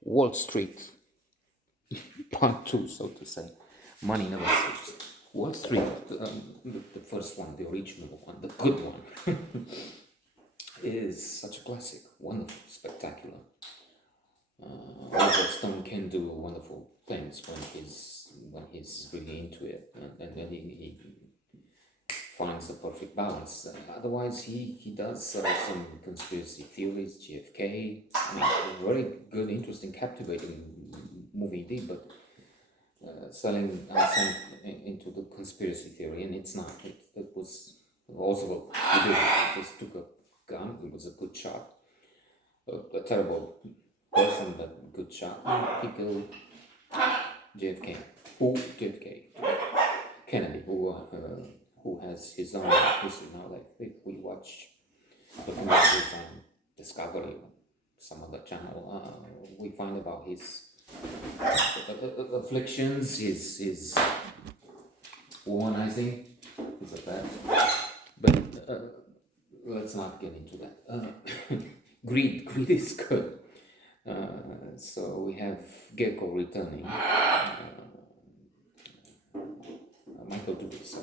Wall Street, part two, so to say. Money never sleeps. Wall Street, the first one, the original one, the good one, is such a classic, wonderful, spectacular. Oliver Stone can do wonderful things when he's really into it, and then he finds the perfect balance. Otherwise, he does some conspiracy theories, JFK. I mean, a very good, interesting, captivating movie indeed, but selling into the conspiracy theory, and it's not. It was Oswald. He did it. He just took a gun. It was a good shot. A terrible person, but good shot. He killed JFK. Who JFK? Kennedy, who has his own history now. Like if we watch documentaries on Discovery, some other channel, we find about his afflictions, his womanizing, things like that. But let's not get into that. Greed is good. So we have Gecko returning. Michael Dubé is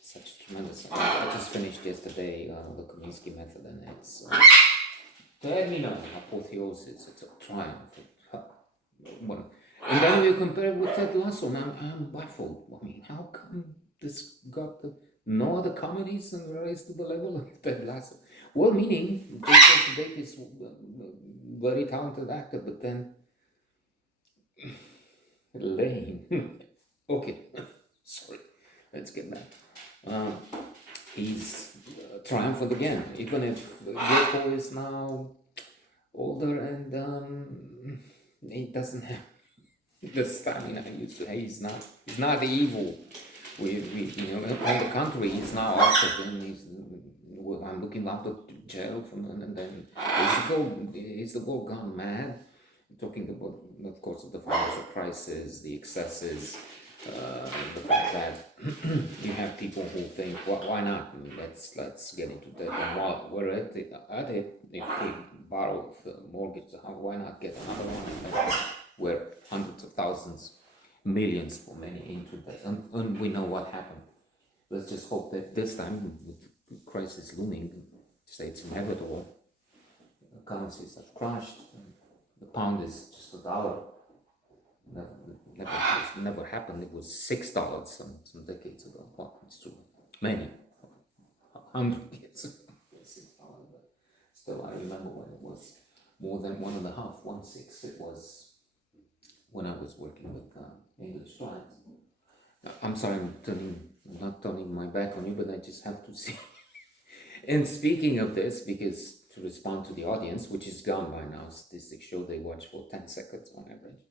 such tremendous. I just finished yesterday the Kaminsky Method, and it's terminal apotheosis. It's a triumph. And then you compare it with Ted Lasso, and I'm baffled. I mean, how come this got no other comedies and raised to the level of Ted Lasso? Well, meaning Jason Sudeikis is a very talented actor, but then lame. Okay, sorry. Let's get back. He's triumphant again, even if Yoko is now older and he doesn't have the stamina he used to. He's not evil. On the contrary, he's now after him. I'm looking after jail from, and then is the world gone mad? Talking about, of course, the financial crisis, the excesses, the fact that you have people who think, well, why not? Let's get into debt, and while we're at it, if we borrow the mortgage, why not get another one? And we're hundreds of thousands, millions for many into debt, and we know what happened. Let's just hope that this time, with the crisis looming, say it's inevitable, currencies have crashed. The pound is just $1. Never happened. It was $6 some decades ago. Well, it's true. Many 100 years ago. $6, but still, I remember when it was more than 1.5, 1.6. It was when I was working with English clients. I'm sorry, I'm not turning my back on you, but I just have to see. And speaking of this, because to respond to the audience, which is gone by now, statistics show they watch for 10 seconds on average.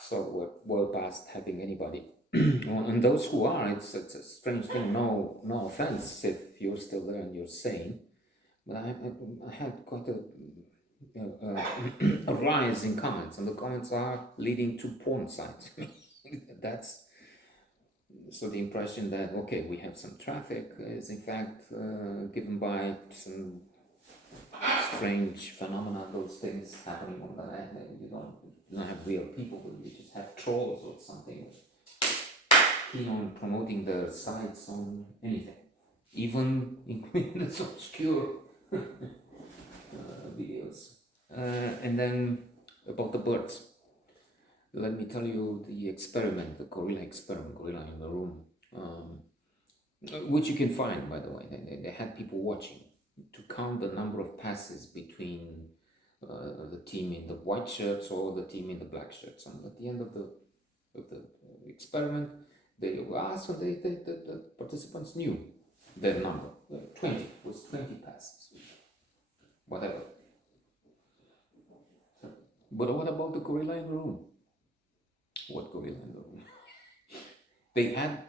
So we're well past having anybody. And those who are, it's a strange thing. No offense if you're still there and you're sane, but I had quite a rise in comments, and the comments are leading to porn sites. That's so the impression that okay, we have some traffic is in fact given by some strange phenomena. Those things happening on the net. You don't have real people, but you just have trolls or something keen on promoting their sites on anything, even including this obscure videos. And then about the birds. Let me tell you the experiment, the gorilla experiment, gorilla in the room, which you can find, by the way. They had people watching to count the number of passes between the team in the white shirts or the team in the black shirts. And at the end of the experiment, they were asked, so the participants knew their number. 20 was 20 passes, whatever. But what about the gorilla in the room? What gorilla in the room? They had,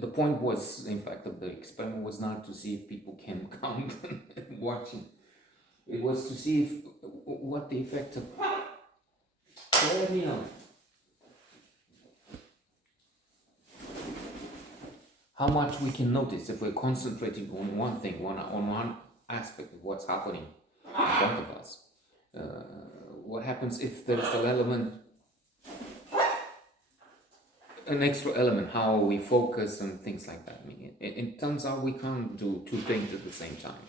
the point was, in fact, of the experiment was not to see if people can count and watching. It was to see if what the effect of. Let me know. How much we can notice if we're concentrating on one thing, on one aspect of what's happening in front of us. what happens if there's an element, an extra element, how we focus and things like that. I mean, it turns out we can't do two things at the same time.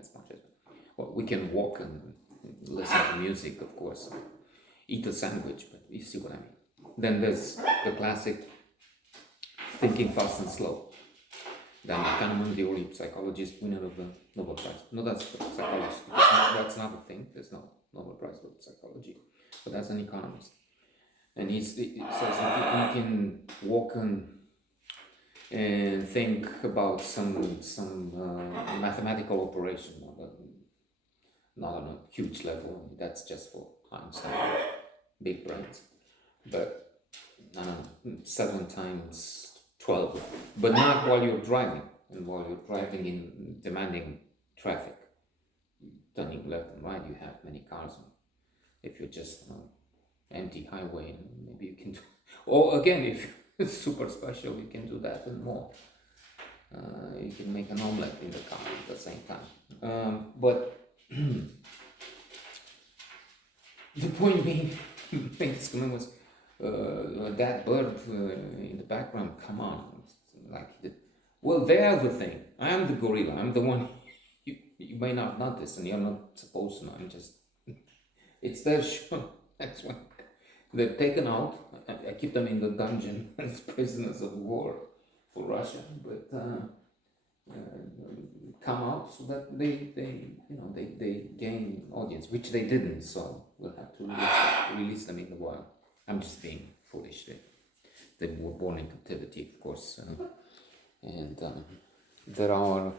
As much as, well, we can walk and listen to music, of course, eat a sandwich, but you see what I mean. Then there's the classic thinking fast and slow. Then Kahneman, the only psychologist winner of the Nobel Prize. No, that's the psychologist. That's not a thing. There's no Nobel Prize for psychology, but that's an economist. And he says you can walk and think about some mathematical operation, not on a huge level. That's just for Einstein, big brains. But 7 times 12, but not while you're driving. And while you're driving in demanding traffic, turning left and right, you have many cars. If you're just empty highway, maybe you can do, or again, if it's super special, you can do that and more. You can make an omelette in the car at the same time. But the point being, this comment was that bird in the background. Come on, like, well, they're the thing. I am the gorilla. I'm the one you may not notice, and you're not supposed to know. I'm just, it's their show. That's why they're taken out. I keep them in the dungeon as prisoners of war for Russia, but come out so that they gain audience, which they didn't. So we'll have to release them in the wild. I'm just being foolish. They were born in captivity, of course, and they're our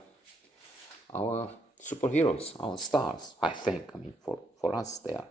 superheroes, our stars. I think. I mean, for us, they are.